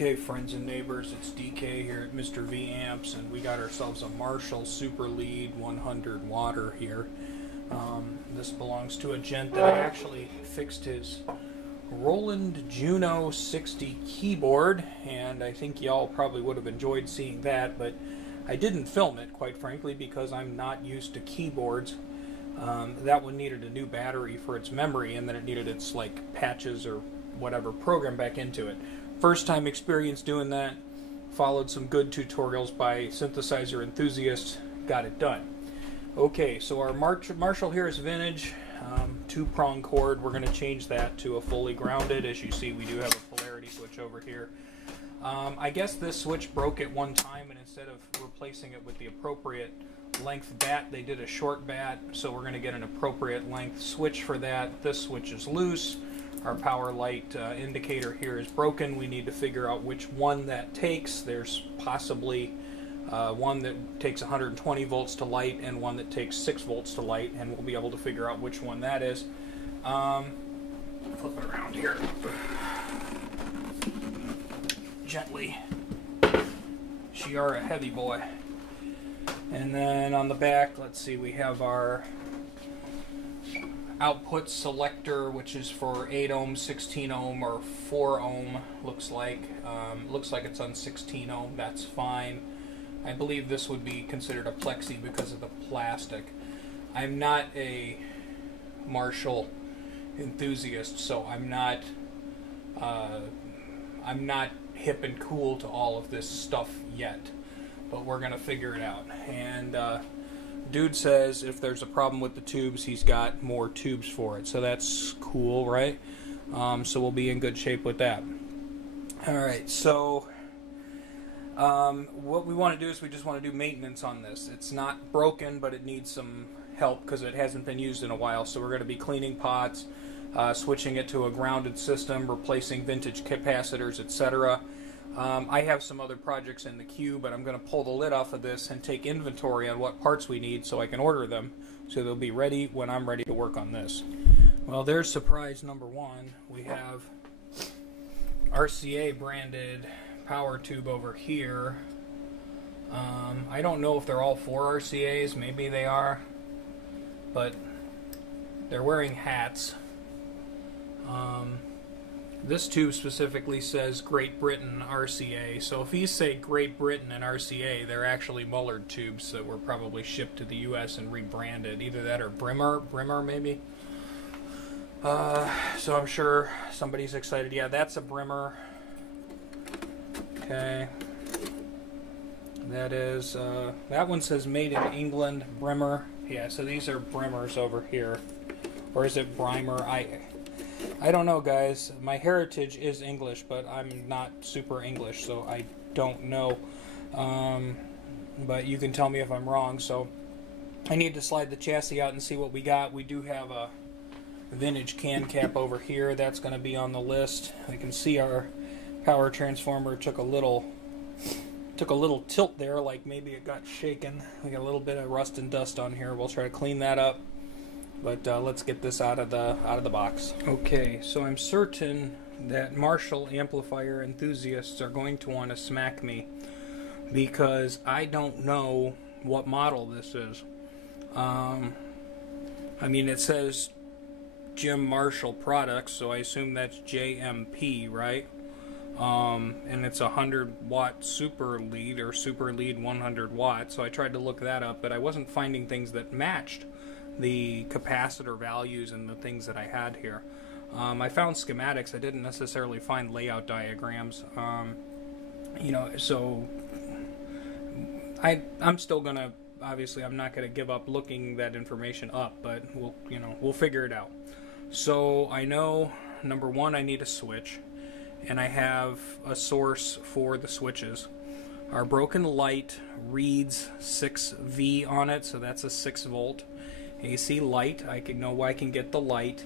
Okay, friends and neighbors, it's DK here at Mr. V Amps, and we got ourselves a Marshall Super Lead 100 water here. This belongs to a gent that actually fixed his Roland Juno 60 keyboard, and I think y'all probably would have enjoyed seeing that, but I didn't film it, quite frankly, because I'm not used to keyboards. That one needed a new battery for its memory, and then it needed its patches or whatever program back into it. First time experience doing that, followed some good tutorials by synthesizer enthusiasts, got it done. Okay, so our Marshall here is vintage, two-prong cord. We're going to change that to a fully grounded. As you see, we do have a polarity switch over here. I guess this switch broke at one time, and instead of replacing it with the appropriate length bat, they did a short bat, so we're going to get an appropriate length switch for that. This switch is loose. Our power light indicator here is broken. We need to figure out which one that takes. There's possibly one that takes 120 volts to light and one that takes 6 volts to light, and we'll be able to figure out which one that is. Flip it around here. Gently. She are a heavy boy. And then on the back, let's see, we have our output selector, which is for 8 ohm, 16 ohm, or 4 ohm. Looks like it's on 16 ohm. That's fine. I believe this would be considered a plexi because of the plastic. I'm not a Marshall enthusiast, so I'm not hip and cool to all of this stuff yet. But we're gonna figure it out. And dude says if there's a problem with the tubes, he's got more tubes for it. So that's cool, right? So we'll be in good shape with that. Alright, so what we want to do is we just want to do maintenance on this. It's not broken, but it needs some help because it hasn't been used in a while. So we're going to be cleaning pots, switching it to a grounded system, replacing vintage capacitors, etc. I have some other projects in the queue, but I'm going to pull the lid off of this and take inventory on what parts we need so I can order them, so they'll be ready when I'm ready to work on this. Well, there's surprise number one. We have RCA branded power tube over here. I don't know if they're all 4 RCAs, maybe they are, but they're wearing hats. This tube specifically says Great Britain RCA, so if you say Great Britain and RCA, they're actually Mullard tubes that were probably shipped to the US and rebranded. Either that or Brimmer maybe. So I'm sure somebody's excited. Yeah, that's a Brimmer. Okay. That is, that one says Made in England, Brimmer. Yeah, so these are Brimmers over here. Or is it Brimer? I don't know, guys. My heritage is English, but I'm not super English, so I don't know. But you can tell me if I'm wrong. So I need to slide the chassis out and see what we got. We do have a vintage can cap over here. That's going to be on the list. I can see our power transformer took a little tilt there, like maybe it got shaken. We got a little bit of rust and dust on here. We'll try to clean that up. But let's get this out of the box. Okay, so I'm certain that Marshall amplifier enthusiasts are going to want to smack me because I don't know what model this is. I mean, it says Jim Marshall Products, so I assume that's JMP, right? And it's a 100-watt super lead, or super lead 100 watts. So I tried to look that up, but I wasn't finding things that matched the capacitor values and the things that I had here. I found schematics. I didn't necessarily find layout diagrams. You know, so I'm still gonna, obviously I'm not gonna give up looking that information up, but we'll figure it out. So I know, number one, I need a switch, and I have a source for the switches. Our broken light reads 6V on it, so that's a 6 volt. AC light, I can get the light,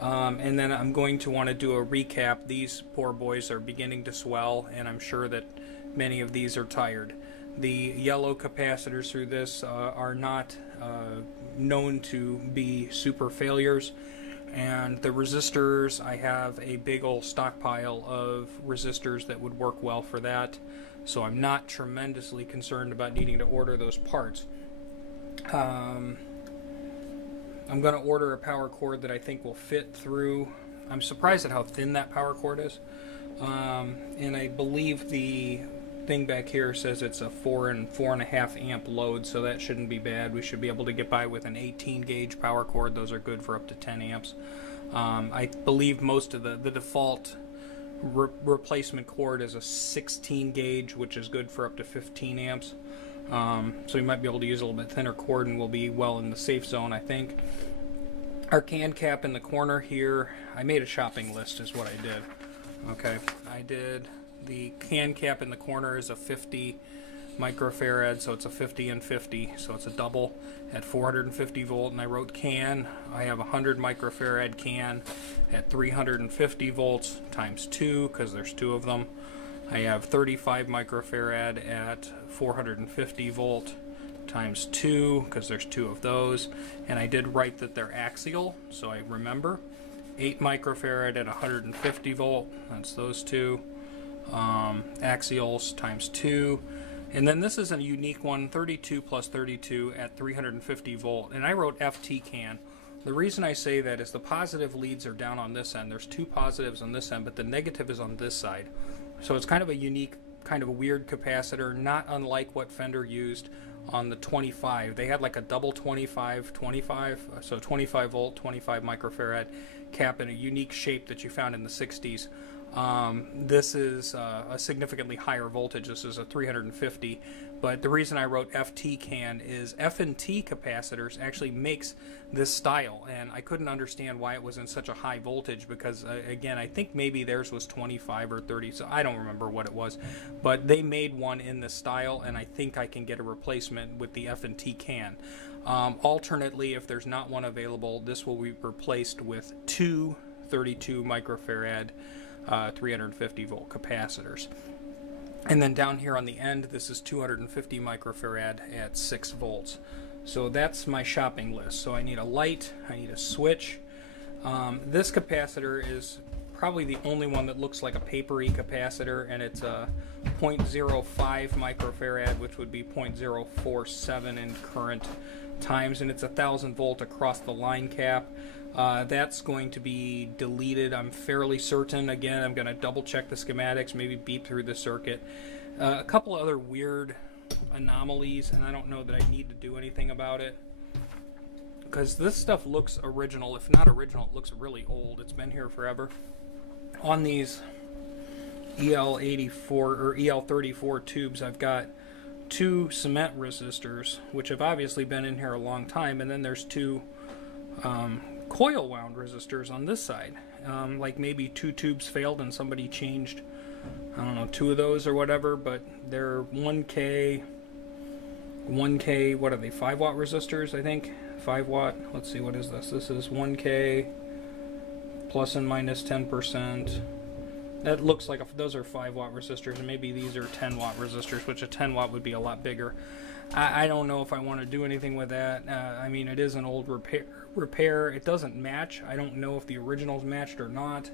and then I'm going to want to do a recap. These poor boys are beginning to swell, and I'm sure that many of these are tired. The yellow capacitors through this are not known to be super failures, And the resistors, I have a big old stockpile of resistors that would work well for that, so I'm not tremendously concerned about needing to order those parts. I'm going to order a power cord that I think will fit through. I'm surprised at how thin that power cord is, and I believe the thing back here says it's a 4 and 4.5 amp load, so that shouldn't be bad. We should be able to get by with an 18 gauge power cord. Those are good for up to 10 amps. I believe most of the default replacement cord is a 16 gauge, which is good for up to 15 amps. So we might be able to use a little bit thinner cord and we'll be well in the safe zone, I think. Our can cap in the corner here, I made a shopping list is what I did. Okay, I did the can cap in the corner is a 50 microfarad, so it's a 50 and 50, so it's a double at 450 volt, and I wrote can. I have a 100 microfarad can at 350 volts times 2, because there's 2 of them. I have 35 microfarad at 450 volt times 2, because there's 2 of those, and I did write that they're axial, so I remember. 8 microfarad at 150 volt, that's those 2. Axials times 2, and then this is a unique one, 32 plus 32 at 350 volt, and I wrote FT can. The reason I say that is the positive leads are down on this end. There's 2 positives on this end, but the negative is on this side, so it's kind of a unique, kind of a weird capacitor, not unlike what Fender used on the 25. They had like a double 25, so 25 volt, 25 microfarad cap in a unique shape that you found in the 60s. This is a significantly higher voltage. This is a 350, but the reason I wrote FT can is F&T capacitors actually makes this style, and I couldn't understand why it was in such a high voltage because, again, I think maybe theirs was 25 or 30, so I don't remember what it was, but they made one in this style, and I think I can get a replacement with the F&T can. Alternately, if there's not one available, this will be replaced with 2 32 microfarad 350 volt capacitors. And then down here on the end, this is 250 microfarad at 6 volts. So that's my shopping list. So I need a light, I need a switch. This capacitor is probably the only one that looks like a papery capacitor, and it's a 0.05 microfarad, which would be 0.047 in current times, and it's 1,000 volt across the line cap. That's going to be deleted, I'm fairly certain. Again, I'm going to double check the schematics, maybe beep through the circuit. A couple other weird anomalies, and I don't know that I need to do anything about it, because this stuff looks original. If not original, it looks really old. It's been here forever. On these EL84 or EL34 tubes, I've got 2 cement resistors, which have obviously been in here a long time, and then there's 2 coil wound resistors on this side. Like maybe 2 tubes failed and somebody changed, I don't know, 2 of those or whatever, but they're 1K, what are they, 5 watt resistors, I think? 5 watt, let's see, what is this? This is 1K plus and minus 10%. That looks like those are 5 watt resistors, and maybe these are 10 watt resistors, which a 10 watt would be a lot bigger. I don't know if I want to do anything with that. I mean, it is an old repair. It doesn't match. I don't know if the original's matched or not.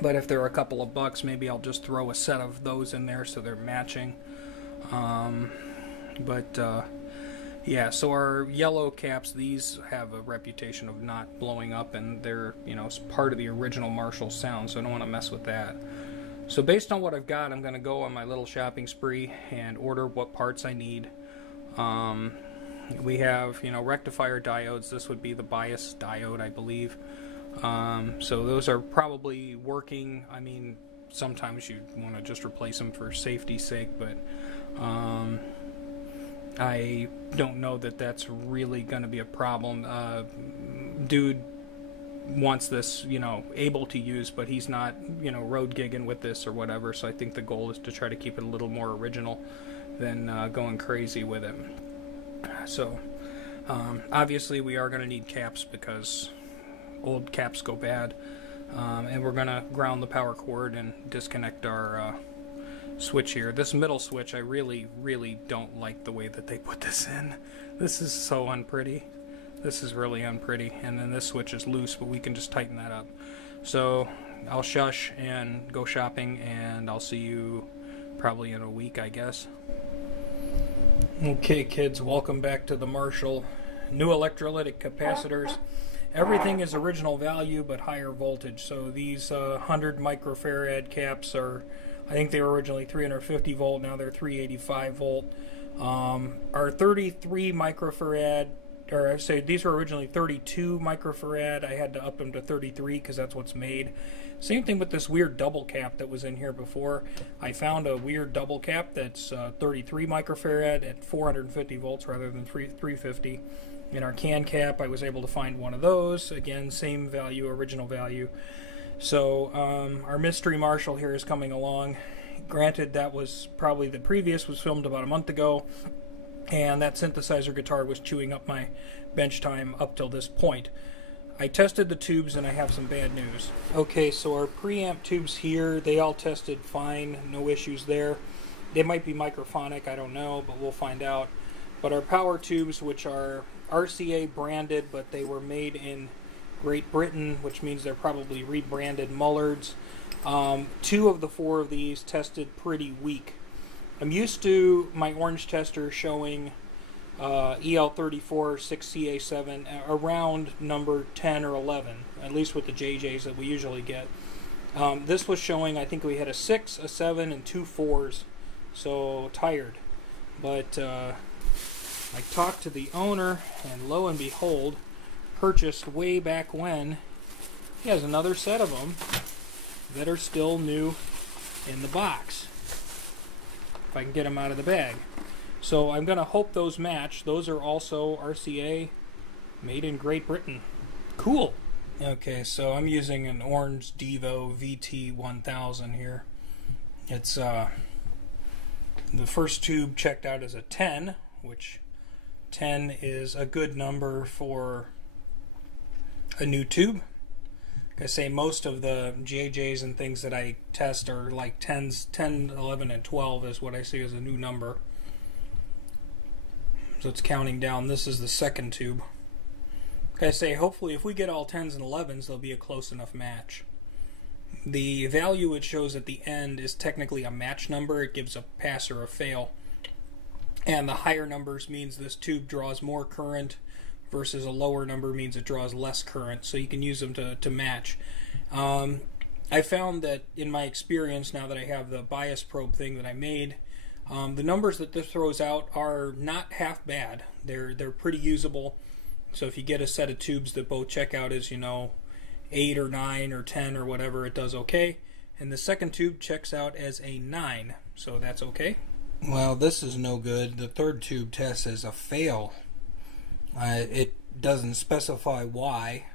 But if they're a couple of bucks, maybe I'll just throw a set of those in there so they're matching. Yeah, so our yellow caps, these have a reputation of not blowing up, and they're, you know, part of the original Marshall sound, so I don't want to mess with that. So based on what I've got, I'm going to go on my little shopping spree and order what parts I need. We have, you know, rectifier diodes. This would be the bias diode, I believe. So those are probably working. I mean, sometimes you want to just replace them for safety's sake, but I don't know that that's really going to be a problem. Dude wants this, you know, able to use, but he's not, you know, road gigging with this or whatever, so I think the goal is to try to keep it a little more original than going crazy with it. So obviously we are going to need caps because old caps go bad, and we're going to ground the power cord and disconnect our switch here. This middle switch, I really don't like the way that they put this in. This is so unpretty. This is really unpretty, and then this switch is loose, but we can just tighten that up. So I'll shush and go shopping, and I'll see you probably in a week, I guess. Okay kids, welcome back to the Marshall. New electrolytic capacitors. Everything is original value but higher voltage. So these 100 microfarad caps are, I think they were originally 350 volt, now they're 385 volt. Our 33 microfarad, or I say these were originally 32 microfarad. I had to up them to 33 because that's what's made. Same thing with this weird double cap that was in here before. I found a weird double cap that's 33 microfarad at 450 volts rather than 350. In our can cap, I was able to find one of those. Again, same value, original value. So our mystery Marshall here is coming along. Granted, that was probably the previous was filmed about a month ago, and that synthesizer guitar was chewing up my bench time up till this point. I tested the tubes and I have some bad news. Okay, so our preamp tubes here, they all tested fine, no issues there. They might be microphonic, I don't know, but we'll find out. But our power tubes, which are RCA branded, but they were made in Great Britain, which means they're probably rebranded Mullards. 2 of the 4 of these tested pretty weak. I'm used to my orange tester showing EL34 6CA7 around number 10 or 11, at least with the JJs that we usually get. This was showing, I think we had a 6, a 7, and 2 4s, so tired. But I talked to the owner, and lo and behold, purchased way back when, he has another set of them that are still new in the box. If I can get them out of the bag. So I'm going to hope those match. Those are also RCA, made in Great Britain. Cool. Okay, so I'm using an orange Devo VT1000 here. It's the first tube checked out as a 10, which 10 is a good number for a new tube. Like I say, most of the JJs and things that I test are like 10s, 10, 11, and 12 is what I see as a new number. So it's counting down. This is the second tube. Like I say, hopefully if we get all 10s and 11s, there'll be a close enough match. The value it shows at the end is technically a match number. It gives a pass or a fail. And the higher numbers means this tube draws more current versus a lower number means it draws less current. So you can use them to match. I found that in my experience, now that I have the bias probe thing that I made, the numbers that this throws out are not half bad. They're pretty usable. So if you get a set of tubes that both check out as, 8 or 9 or 10 or whatever, it does okay. And the second tube checks out as a 9, so that's okay. Well, this is no good. The third tube tests as a fail. It doesn't specify why.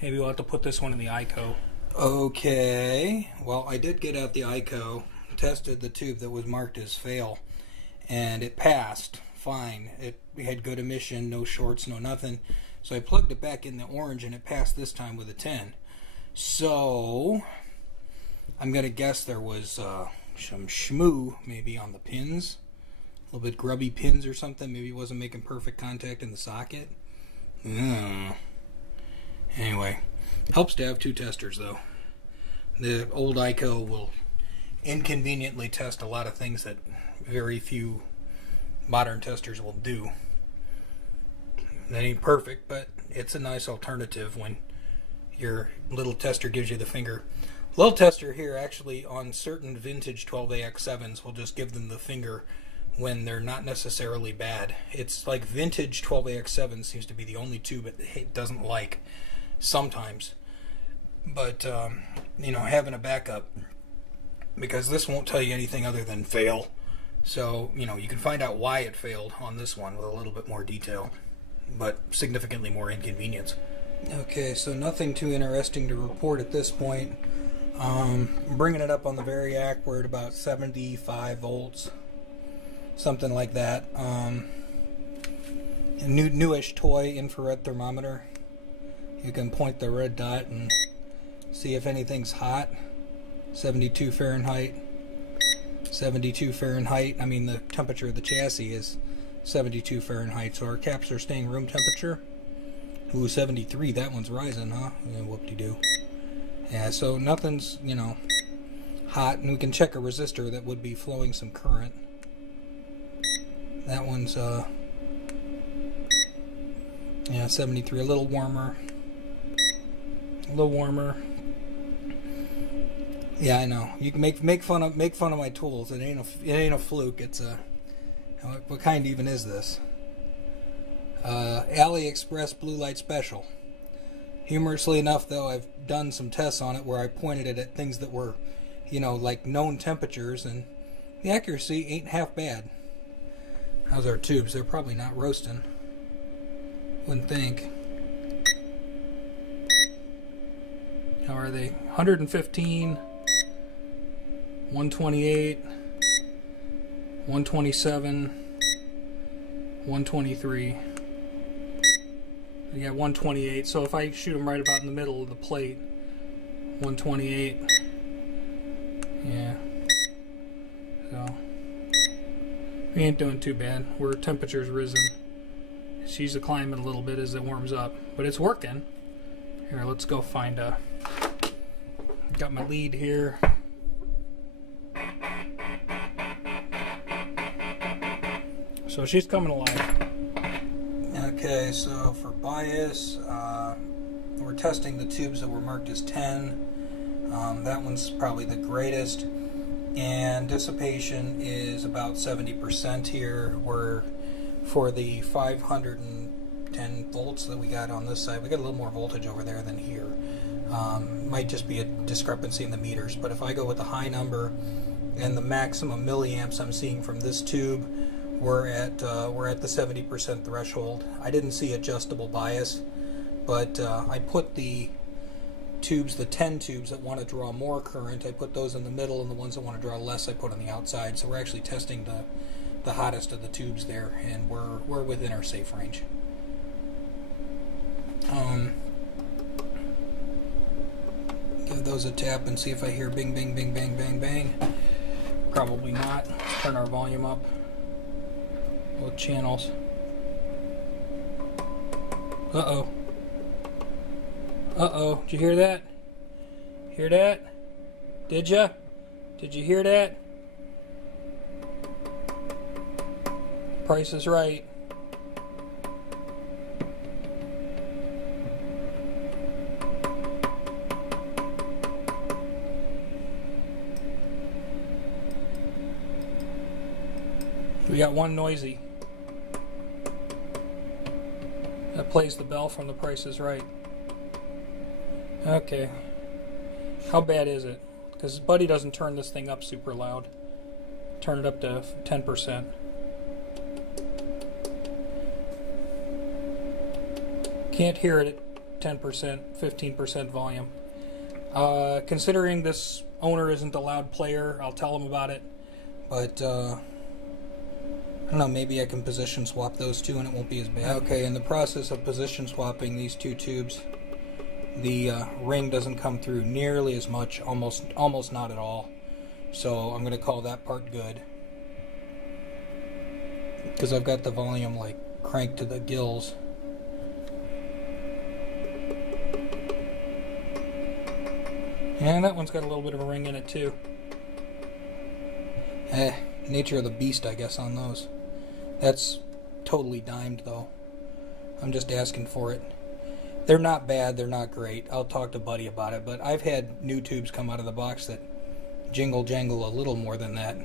Maybe we'll have to put this one in the ICO. Okay, well, I did get out the ICO, tested the tube that was marked as fail, and it passed fine. We had good emission, no shorts, no nothing. So I plugged it back in the orange and it passed this time with a 10. So I'm going to guess there was some shmoo maybe on the pins. A little bit grubby pins or something. Maybe it wasn't making perfect contact in the socket. Anyway, helps to have 2 testers though. The old ICO will inconveniently test a lot of things that very few modern testers will do. That ain't perfect, but it's a nice alternative when your little tester gives you the finger. Little tester here actually on certain vintage 12AX7s will just give them the finger when they're not necessarily bad. It's like vintage 12AX7 seems to be the only tube it doesn't like sometimes. But, having a backup, because this won't tell you anything other than fail. So, you can find out why it failed on this one with a little bit more detail, but significantly more inconvenience. Okay, so nothing too interesting to report at this point. Bringing it up on the Variac, we're at about 75 volts, something like that. A newish toy infrared thermometer. You can point the red dot and see if anything's hot. 72 Fahrenheit. 72 Fahrenheit. I mean, the temperature of the chassis is 72 Fahrenheit, so our caps are staying room temperature. Ooh, 73. That one's rising, huh? Yeah, whoop-de-doo. Yeah, so nothing's, you know, hot, and we can check a resistor that would be flowing some current. That one's, yeah, 73. A little warmer. A little warmer. Yeah, I know. You can make fun of my tools. It ain't a fluke. It's a what kind even is this? AliExpress Blue Light Special. Humorously enough, though, I've done some tests on it where I pointed it at things that were, you know, like known temperatures, and the accuracy ain't half bad. How's our tubes? They're probably not roasting. Wouldn't think. How are they? 115, 128, 127, 123. You got 128, so if I shoot them right about in the middle of the plate, 128, yeah, so we ain't doing too bad. We're temperature's risen. She's climbing a little bit as it warms up, but it's working. Here, let's go find a, got my lead here. So she's coming alive. Okay, so for bias, we're testing the tubes that were marked as 10. That one's probably the greatest. And dissipation is about 70% here. We're for the 510 volts that we got on this side. We got a little more voltage over there than here. Might just be a discrepancy in the meters. But if I go with the high number and the maximum milliamps I'm seeing from this tube, we're at the 70% threshold. I didn't see adjustable bias, but I put the tubes, the 10 tubes that want to draw more current, I put those in the middle, and the ones that want to draw less I put on the outside. So we're actually testing the hottest of the tubes there, and we're within our safe range. Give those a tap and see if I hear bing, bing, bing, bang, bang, bang. Probably not. Let's turn our volume up. Both channels. Uh-oh. Uh-oh. Did you hear that? Hear that? Did ya? Did you hear that? Price is Right. We got one noisy. That plays the bell from The Price is Right. Okay. How bad is it? Because Buddy doesn't turn this thing up super loud. Turn it up to 10%. Can't hear it at 10%, 15% volume. Considering this owner isn't a loud player, I'll tell him about it. But, I don't know, maybe I can position swap those two and it won't be as bad. Okay, in the process of position swapping these two tubes, the ring doesn't come through nearly as much, almost not at all. So I'm going to call that part good. Because I've got the volume like cranked to the gills. And that one's got a little bit of a ring in it too. Nature of the beast, I guess, on those. That's totally dimed, though. I'm just asking for it. They're not bad, they're not great. I'll talk to Buddy about it, but I've had new tubes come out of the box that jingle jangle a little more than that.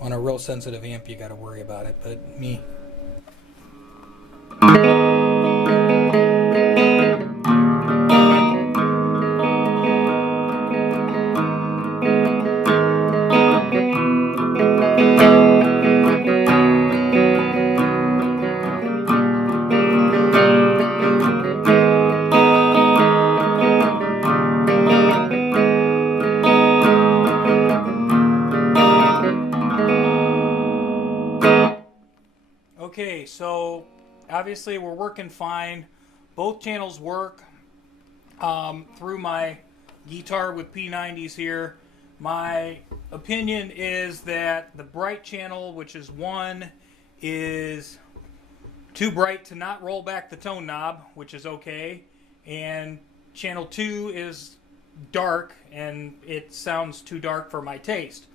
On a real sensitive amp, you gotta worry about it, but me. Okay, so obviously we're working fine. Both channels work through my guitar with P90s here. My opinion is that the bright channel, which is 1, is too bright to not roll back the tone knob, which is okay, and channel 2 is dark and it sounds too dark for my taste.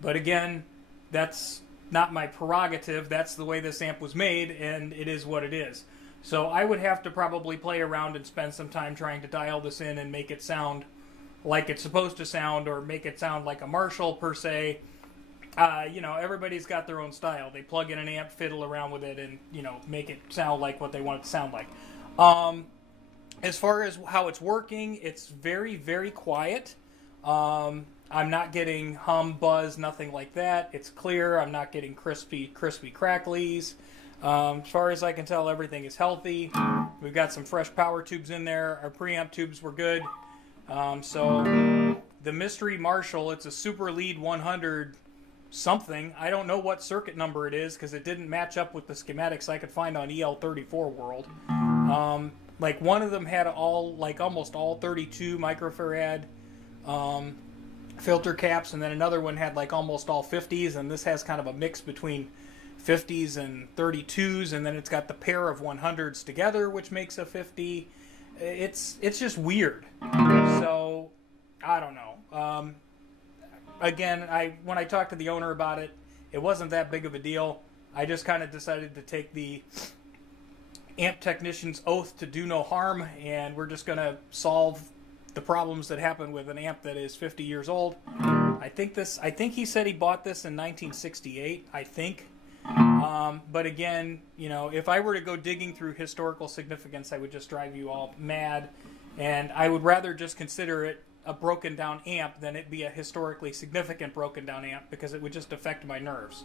But again, that's not my prerogative. That's the way this amp was made, and it is what it is. So I would have to probably play around and spend some time trying to dial this in and make it sound like it's supposed to sound, or make it sound like a Marshall per se. You know, everybody's got their own style. They plug in an amp, fiddle around with it, and, you know, make it sound like what they want it to sound like. As far as how it's working, it's very, very quiet. I'm not getting hum, buzz, nothing like that. It's clear. I'm not getting crispy cracklies. As far as I can tell, everything is healthy. We've got some fresh power tubes in there. Our preamp tubes were good. So the mystery Marshall, it's a Super Lead 100 something. I don't know what circuit number it is because it didn't match up with the schematics I could find on EL34 World. Like one of them had almost all 32 microfarad filter caps, and then another one had like almost all 50s, and this has kind of a mix between 50s and 32s, and then it's got the pair of 100s together, which makes a 50. It's just weird. So I don't know. Again, when I talked to the owner about it, it wasn't that big of a deal. I just kind of decided to take the amp technician's oath to do no harm, and we're just going to solve the problems that happen with an amp that is 50 years old. I think he said he bought this in 1968, I think. But again, you know, if I were to go digging through historical significance, I would just drive you all mad, and I would rather just consider it a broken down amp than it be a historically significant broken down amp, because it would just affect my nerves.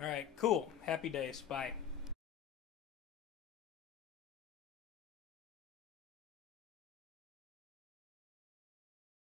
Alright, cool. Happy days. Bye.